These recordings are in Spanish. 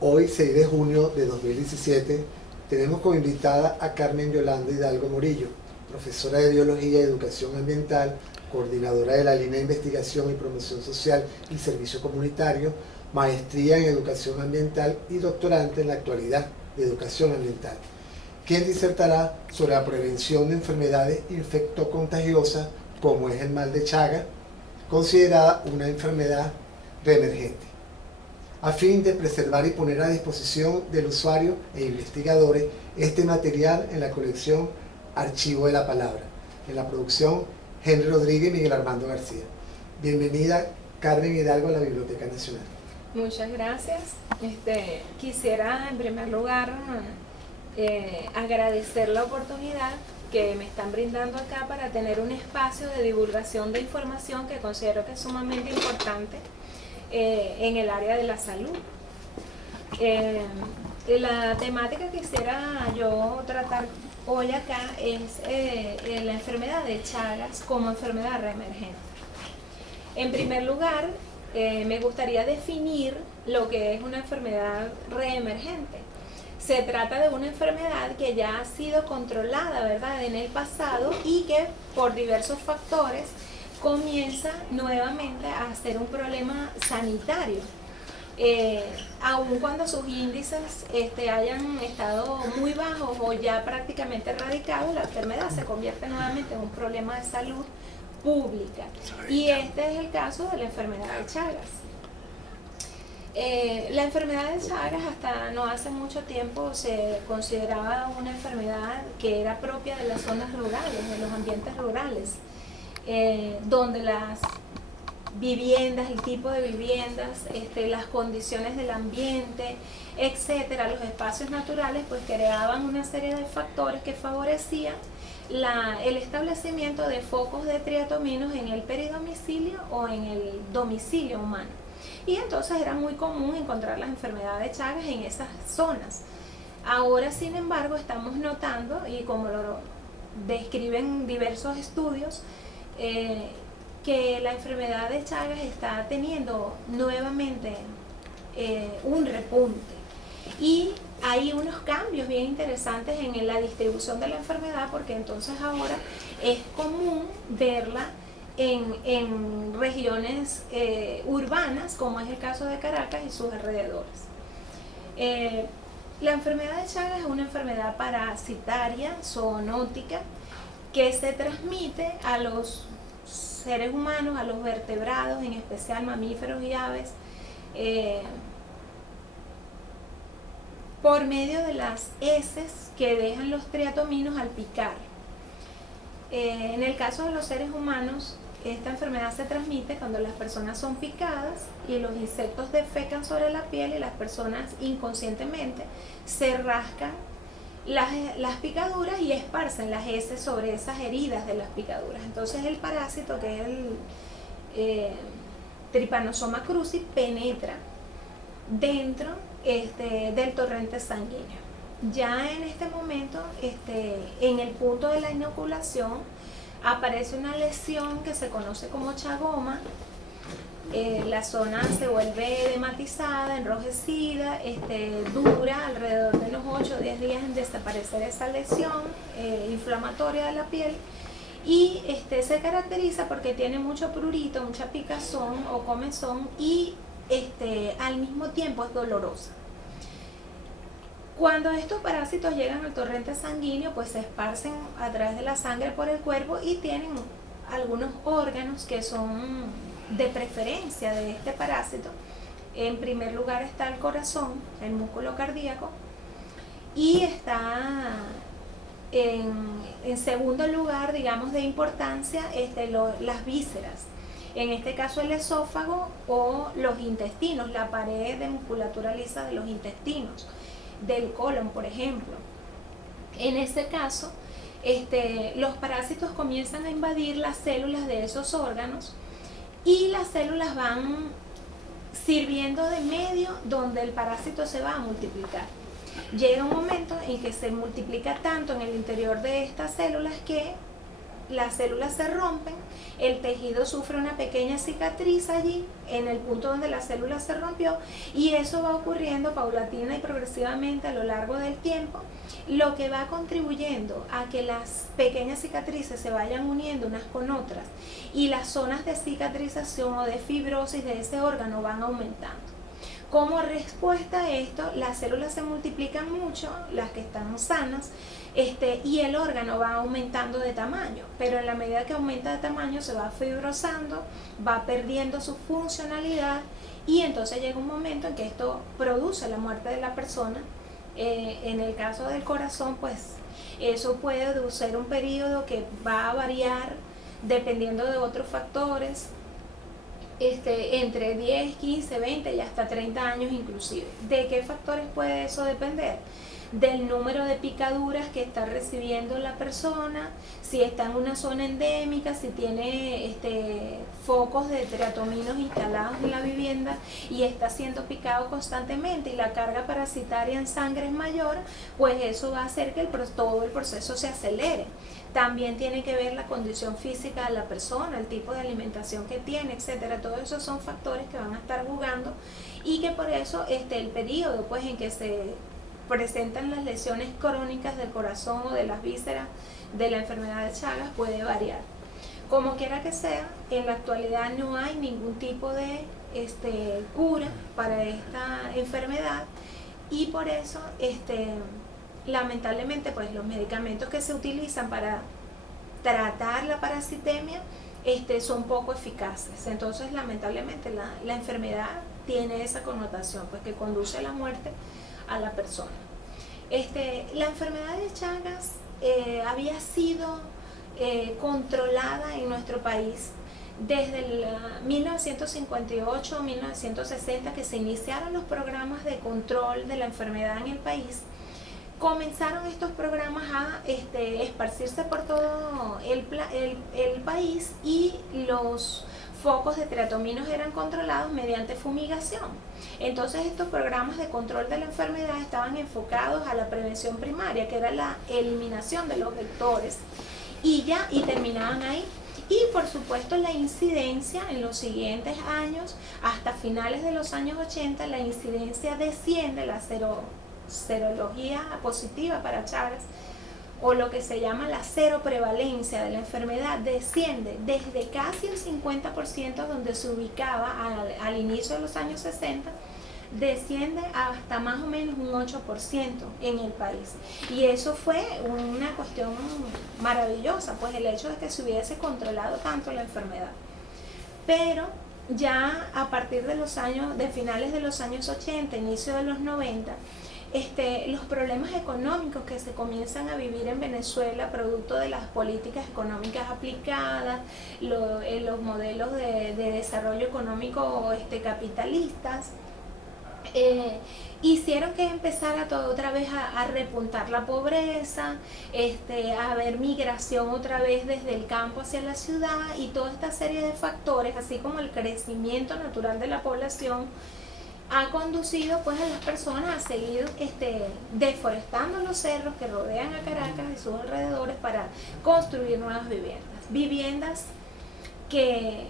Hoy, 6 de junio de 2017, tenemos como invitada a Carmen Yolanda Hidalgo Morillo, profesora de Biología y Educación Ambiental, coordinadora de la línea de investigación y promoción social y servicio comunitario, maestría en Educación Ambiental y doctorante en la actualidad de Educación Ambiental, quien disertará sobre la prevención de enfermedades infectocontagiosas como es el mal de Chagas, considerada una enfermedad reemergente, a fin de preservar y poner a disposición del usuario e investigadores este material en la colección Archivo de la Palabra, en la producción Henry Rodríguez y Miguel Armando García. Bienvenida Carmen Hidalgo a la Biblioteca Nacional. Muchas gracias. Quisiera en primer lugar agradecer la oportunidad que me están brindando acá para tener un espacio de divulgación de información que considero que es sumamente importante en el área de la salud. La temática que quisiera yo tratar hoy acá es la enfermedad de Chagas como enfermedad reemergente. En primer lugar, me gustaría definir lo que es una enfermedad reemergente. Se trata de una enfermedad que ya ha sido controlada, ¿verdad?, en el pasado y que por diversos factores comienza nuevamente a ser un problema sanitario. Aun cuando sus índices hayan estado muy bajos o ya prácticamente erradicados, la enfermedad se convierte nuevamente en un problema de salud pública. Y este es el caso de la enfermedad de Chagas. La enfermedad de Chagas hasta no hace mucho tiempo se consideraba una enfermedad que era propia de las zonas rurales, de los ambientes rurales, donde las viviendas, el tipo de viviendas, las condiciones del ambiente, etcétera, los espacios naturales, pues creaban una serie de factores que favorecían el establecimiento de focos de triatominos en el peridomicilio o en el domicilio humano. Y entonces era muy común encontrar las enfermedades de Chagas en esas zonas. Ahora, sin embargo, estamos notando, y como lo describen diversos estudios, que la enfermedad de Chagas está teniendo nuevamente un repunte. Y hay unos cambios bien interesantes en la distribución de la enfermedad, porque entonces ahora es común verla en regiones urbanas, como es el caso de Caracas y sus alrededores. La enfermedad de Chagas es una enfermedad parasitaria, zoonótica, que se transmite a los seres humanos, a los vertebrados, en especial mamíferos y aves, por medio de las heces que dejan los triatominos al picar. En el caso de los seres humanos, esta enfermedad se transmite cuando las personas son picadas y los insectos defecan sobre la piel y las personas inconscientemente se rascan las picaduras y esparcen las heces sobre esas heridas de las picaduras. Entonces el parásito, que es el Trypanosoma cruzi, penetra dentro del torrente sanguíneo. Ya en este momento, en el punto de la inoculación, aparece una lesión que se conoce como chagoma. La zona se vuelve edematizada, enrojecida, dura alrededor de unos 8 o 10 días en desaparecer esa lesión inflamatoria de la piel, y se caracteriza porque tiene mucho prurito, mucha picazón o comezón, y al mismo tiempo es dolorosa. Cuando estos parásitos llegan al torrente sanguíneo, pues se esparcen a través de la sangre por el cuerpo y tienen algunos órganos que son de preferencia de este parásito. En primer lugar está el corazón, el músculo cardíaco, y está en segundo lugar, digamos, de importancia, las vísceras. En este caso el esófago o los intestinos, la pared de musculatura lisa de los intestinos, del colon, por ejemplo. En ese caso, los parásitos comienzan a invadir las células de esos órganos y las células van sirviendo de medio donde el parásito se va a multiplicar. Llega un momento en que se multiplica tanto en el interior de estas células que las células se rompen, el tejido sufre una pequeña cicatriz allí, en el punto donde la célula se rompió, y eso va ocurriendo paulatina y progresivamente a lo largo del tiempo, lo que va contribuyendo a que las pequeñas cicatrices se vayan uniendo unas con otras, y las zonas de cicatrización o de fibrosis de ese órgano van aumentando. Como respuesta a esto, las células se multiplican mucho, las que están sanas, y el órgano va aumentando de tamaño, pero en la medida que aumenta de tamaño se va fibrosando, va perdiendo su funcionalidad, y entonces llega un momento en que esto produce la muerte de la persona. En el caso del corazón, pues eso puede ser un periodo que va a variar dependiendo de otros factores, entre 10, 15, 20 y hasta 30 años inclusive. ¿De qué factores puede eso depender? Del número de picaduras que está recibiendo la persona, si está en una zona endémica, si tiene focos de triatominos instalados en la vivienda y está siendo picado constantemente y la carga parasitaria en sangre es mayor, pues eso va a hacer que todo el proceso se acelere. También tiene que ver la condición física de la persona, el tipo de alimentación que tiene, etcétera. Todos esos son factores que van a estar jugando y que por eso el periodo pues en que se presentan las lesiones crónicas del corazón o de las vísceras de la enfermedad de Chagas puede variar. Como quiera que sea, en la actualidad no hay ningún tipo de cura para esta enfermedad, y por eso lamentablemente pues los medicamentos que se utilizan para tratar la parasitemia son poco eficaces. Entonces lamentablemente la enfermedad tiene esa connotación, pues que conduce a la muerte a la persona. La enfermedad de Chagas había sido controlada en nuestro país desde el 1958-1960, que se iniciaron los programas de control de la enfermedad en el país. Comenzaron estos programas a esparcirse por todo el país, y los focos de triatominos eran controlados mediante fumigación. Entonces estos programas de control de la enfermedad estaban enfocados a la prevención primaria, que era la eliminación de los vectores, y terminaban ahí. Y por supuesto la incidencia en los siguientes años, hasta finales de los años 80, la incidencia desciende, la serología positiva para Chagas, o lo que se llama la seroprevalencia de la enfermedad, desciende desde casi el 50%, donde se ubicaba al inicio de los años 60, desciende hasta más o menos un 8% en el país. Y eso fue una cuestión maravillosa, pues el hecho de que se hubiese controlado tanto la enfermedad. Pero ya a partir de finales de los años 80, inicio de los 90, los problemas económicos que se comienzan a vivir en Venezuela producto de las políticas económicas aplicadas, los modelos de desarrollo económico capitalistas, hicieron que empezara todo otra vez a repuntar la pobreza, a haber migración otra vez desde el campo hacia la ciudad, y toda esta serie de factores, así como el crecimiento natural de la población, ha conducido pues a las personas a seguir deforestando los cerros que rodean a Caracas y sus alrededores para construir nuevas viviendas que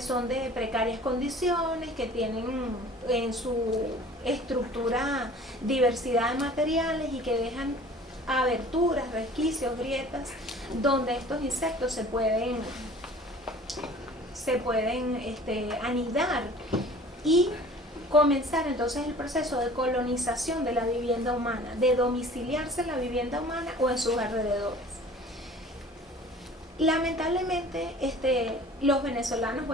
son de precarias condiciones, que tienen en su estructura diversidad de materiales y que dejan aberturas, resquicios, grietas, donde estos insectos se pueden anidar y comenzar entonces el proceso de colonización de la vivienda humana, de domiciliarse en la vivienda humana o en sus alrededores. Lamentablemente, los venezolanos,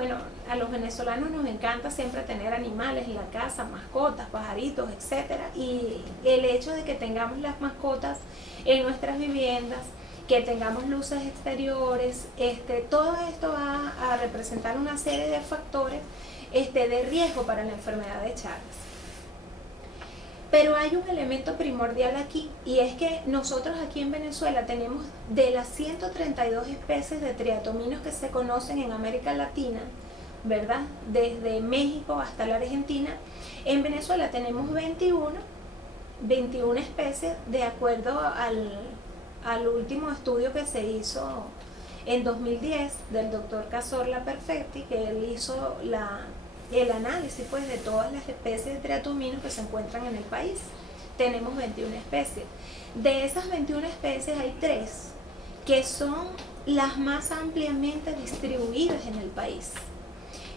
a los venezolanos nos encanta siempre tener animales en la casa, mascotas, pajaritos, etcétera, y el hecho de que tengamos las mascotas en nuestras viviendas, que tengamos luces exteriores, todo esto va a representar una serie de factores de riesgo para la enfermedad de Chagas. Pero hay un elemento primordial aquí, y es que nosotros aquí en Venezuela tenemos, de las 132 especies de triatominos que se conocen en América Latina, ¿verdad?, desde México hasta la Argentina, en Venezuela tenemos 21 especies, de acuerdo al último estudio que se hizo en 2010 del doctor Cazorla Perfetti, que él hizo el análisis pues, de todas las especies de triatominos que se encuentran en el país. Tenemos 21 especies. De esas 21 especies hay 3 que son las más ampliamente distribuidas en el país.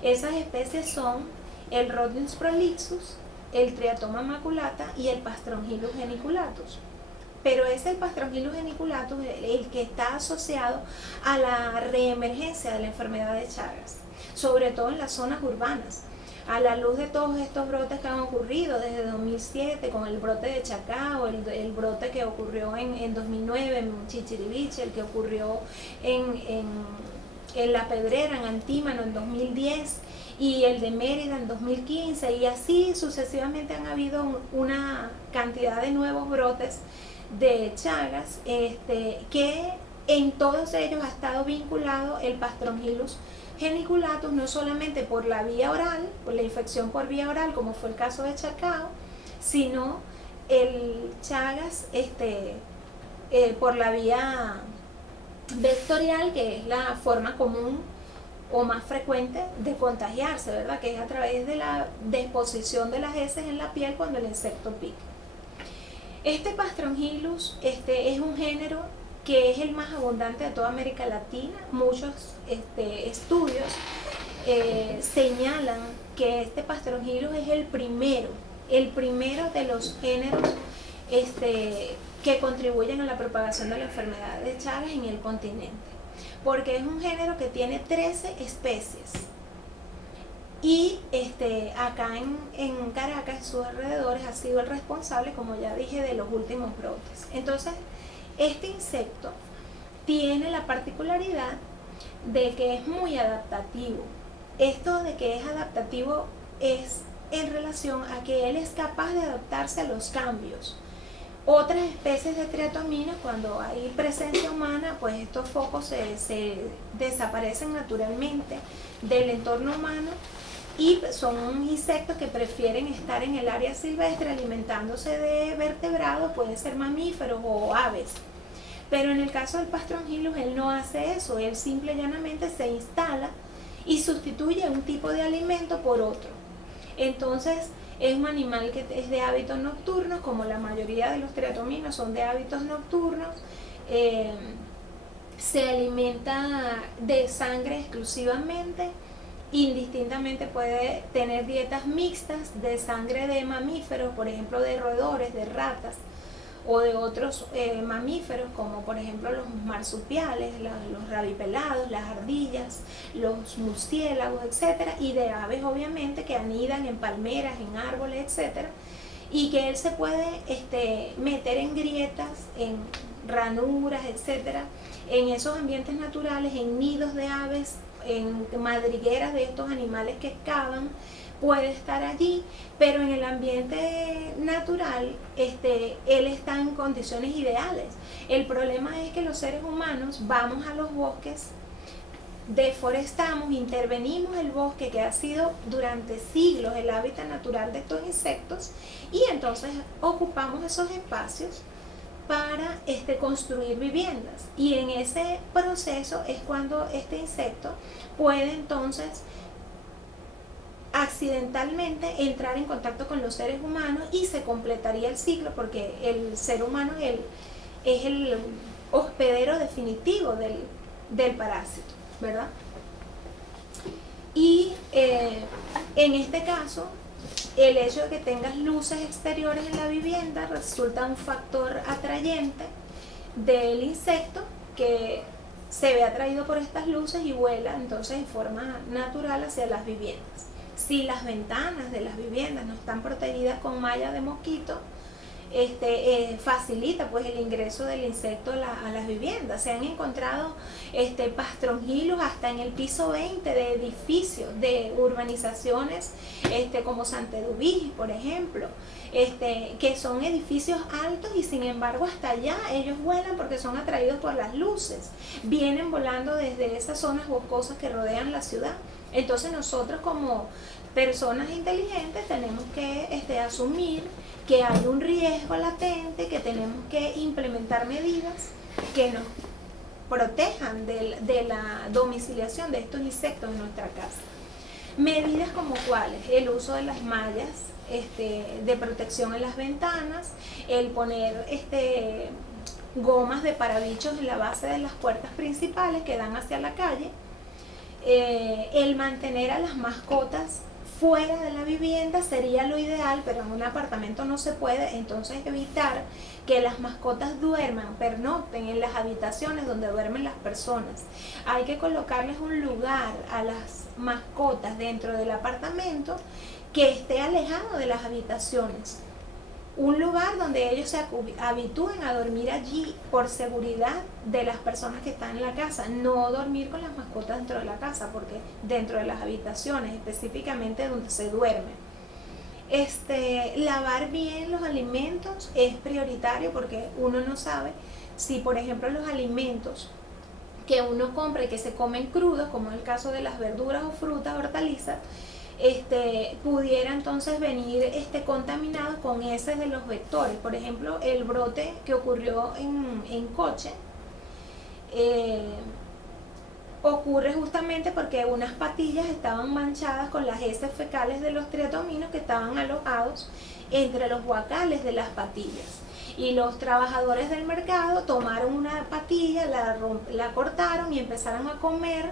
Esas especies son el Rhodnius prolixus, el Triatoma maculata y el Pastrongyllus geniculatus. Pero es el Pastrongyllus geniculatus el que está asociado a la reemergencia de la enfermedad de Chagas, sobre todo en las zonas urbanas. A la luz de todos estos brotes que han ocurrido desde 2007, con el brote de Chacao, el brote que ocurrió en 2009 en Chichiriviche, el que ocurrió en La Pedrera, en Antímano, en 2010, y el de Mérida en 2015, y así sucesivamente han habido una cantidad de nuevos brotes de Chagas, que en todos ellos ha estado vinculado el Pastrongyllus geniculatus, no solamente por la vía oral, por la infección por vía oral, como fue el caso de Chacao, sino el Chagas por la vía vectorial, que es la forma común o más frecuente de contagiarse, ¿verdad? Que es a través de la deposición de las heces en la piel cuando el insecto pica. Este Pastrongyllus es un género que es el más abundante de toda América Latina. Muchos estudios señalan que este Pastrongyllus es el primero de los géneros que contribuyen a la propagación de la enfermedad de Chagas en el continente, porque es un género que tiene 13 especies. Y acá en Caracas, en sus alrededores, ha sido el responsable, como ya dije, de los últimos brotes. Entonces, este insecto tiene la particularidad de que es muy adaptativo. Esto de que es adaptativo es en relación a que él es capaz de adaptarse a los cambios. Otras especies de triatominos, cuando hay presencia humana, pues estos focos se desaparecen naturalmente del entorno humano y son insectos que prefieren estar en el área silvestre alimentándose de vertebrados, pueden ser mamíferos o aves. Pero en el caso del Pastrongyllus, él no hace eso, él simple y llanamente se instala y sustituye un tipo de alimento por otro. Entonces, es un animal que es de hábitos nocturnos, como la mayoría de los triatominos son de hábitos nocturnos. Se alimenta de sangre exclusivamente, indistintamente puede tener dietas mixtas de sangre de mamíferos, por ejemplo de roedores, de ratas, o de otros mamíferos, como por ejemplo los marsupiales, los rabipelados, las ardillas, los murciélagos, etc. Y de aves, obviamente, que anidan en palmeras, en árboles, etc. Y que él se puede meter en grietas, en ranuras, etc. En esos ambientes naturales, en nidos de aves, en madrigueras de estos animales que excavan, puede estar allí, pero en el ambiente natural él está en condiciones ideales. El problema es que los seres humanos vamos a los bosques, deforestamos, intervenimos el bosque, que ha sido durante siglos el hábitat natural de estos insectos, y entonces ocupamos esos espacios para construir viviendas, y en ese proceso es cuando este insecto puede entonces accidentalmente entrar en contacto con los seres humanos y se completaría el ciclo, porque el ser humano es el hospedero definitivo del parásito, ¿verdad? Y en este caso, el hecho de que tengas luces exteriores en la vivienda resulta un factor atrayente del insecto, que se ve atraído por estas luces y vuela entonces en forma natural hacia las viviendas. Si las ventanas de las viviendas no están protegidas con malla de mosquito, facilita pues el ingreso del insecto a las viviendas. Se han encontrado Pastrongyllus hasta en el piso 20 de edificios, de urbanizaciones como Santedubí, por ejemplo, que son edificios altos, y sin embargo hasta allá ellos vuelan porque son atraídos por las luces, vienen volando desde esas zonas boscosas que rodean la ciudad. Entonces nosotros, como personas inteligentes, tenemos que asumir que hay un riesgo latente, que tenemos que implementar medidas que nos protejan de la domiciliación de estos insectos en nuestra casa. Medidas como cuáles: el uso de las mallas de protección en las ventanas, el poner gomas de parabichos en la base de las puertas principales que dan hacia la calle, el mantener a las mascotas fuera de la vivienda sería lo ideal, pero en un apartamento no se puede. Entonces evitar que las mascotas pernocten en las habitaciones donde duermen las personas. Hay que colocarles un lugar a las mascotas dentro del apartamento que esté alejado de las habitaciones. Un lugar donde ellos se habitúen a dormir allí por seguridad de las personas que están en la casa. No dormir con las mascotas dentro de la casa, porque dentro de las habitaciones, específicamente donde se duerme. Lavar bien los alimentos es prioritario, porque uno no sabe si, por ejemplo, los alimentos que uno compra y que se comen crudos, como es el caso de las verduras o frutas, hortalizas, pudiera entonces venir contaminado con heces de los vectores. Por ejemplo, el brote que ocurrió en Coche ocurre justamente porque unas patillas estaban manchadas con las heces fecales de los triatominos que estaban alojados entre los guacales de las patillas. Y los trabajadores del mercado tomaron una patilla, la cortaron y empezaron a comer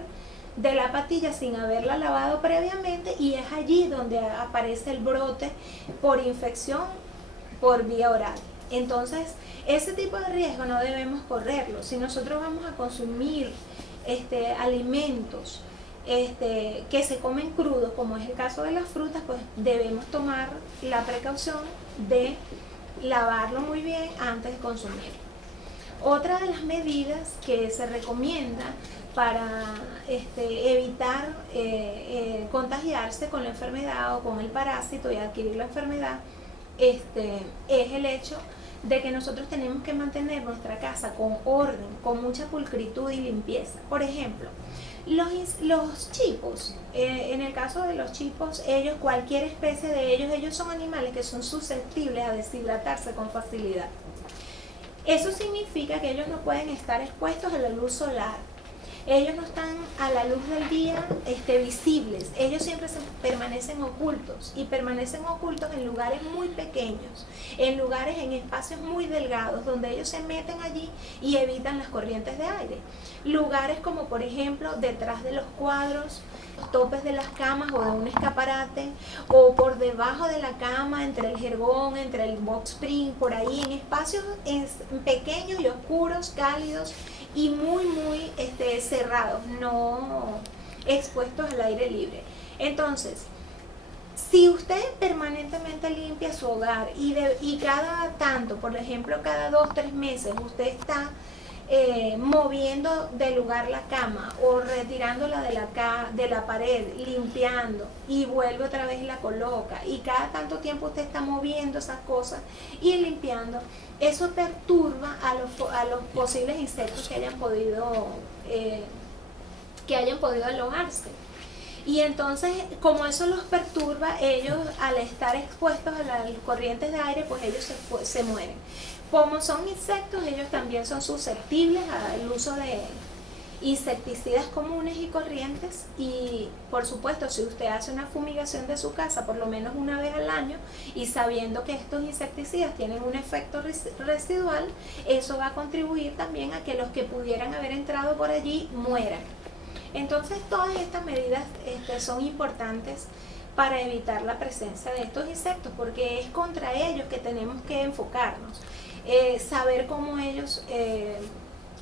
de la patilla sin haberla lavado previamente, y es allí donde aparece el brote por infección por vía oral. Entonces, ese tipo de riesgo no debemos correrlo. Si nosotros vamos a consumir alimentos que se comen crudos, como es el caso de las frutas, pues debemos tomar la precaución de lavarlo muy bien antes de consumirlo. Otra de las medidas que se recomienda para evitar contagiarse con la enfermedad o con el parásito y adquirir la enfermedad es el hecho de que nosotros tenemos que mantener nuestra casa con orden, con mucha pulcritud y limpieza. Por ejemplo, los chipos, en el caso de los chipos, cualquier especie de ellos son animales que son susceptibles a deshidratarse con facilidad. Eso significa que ellos no pueden estar expuestos a la luz solar. Ellos no están a la luz del día visibles. Ellos siempre permanecen ocultos, y permanecen ocultos en lugares muy pequeños, en espacios muy delgados, donde ellos se meten allí y evitan las corrientes de aire. Lugares como, por ejemplo, detrás de los cuadros, los topes de las camas o de un escaparate, o por debajo de la cama, entre el jergón, entre el box spring, por ahí, en espacios pequeños y oscuros, cálidos y muy cerrados, no expuestos al aire libre. Entonces, si usted permanentemente limpia su hogar y cada tanto, por ejemplo cada 2-3 meses, usted está moviendo del lugar la cama o retirándola de la pared, limpiando, y vuelve otra vez y la coloca, y cada tanto tiempo usted está moviendo esas cosas y limpiando, eso perturba a los posibles insectos que hayan podido alojarse. Y entonces, como eso los perturba, ellos, al estar expuestos a las corrientes de aire, pues ellos se mueren. Como son insectos, ellos también son susceptibles al uso de insecticidas comunes y corrientes, y por supuesto, si usted hace una fumigación de su casa por lo menos una vez al año, y sabiendo que estos insecticidas tienen un efecto residual, eso va a contribuir también a que los que pudieran haber entrado por allí mueran. Entonces, todas estas medidas son importantes para evitar la presencia de estos insectos, porque es contra ellos que tenemos que enfocarnos. Saber cómo ellos,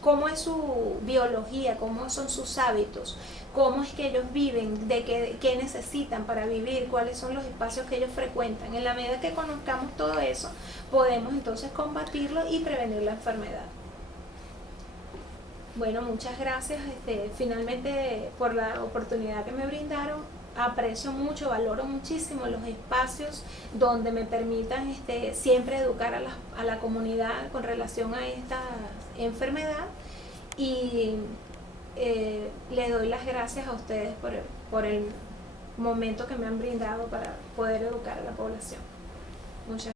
cómo es su biología, cómo son sus hábitos, cómo es que ellos viven, qué necesitan para vivir, cuáles son los espacios que ellos frecuentan. En la medida que conozcamos todo eso, podemos entonces combatirlo y prevenir la enfermedad. Bueno, muchas gracias finalmente por la oportunidad que me brindaron. Aprecio mucho, valoro muchísimo los espacios donde me permitan siempre educar a la comunidad con relación a esta enfermedad, y le doy las gracias a ustedes por el momento que me han brindado para poder educar a la población. Muchas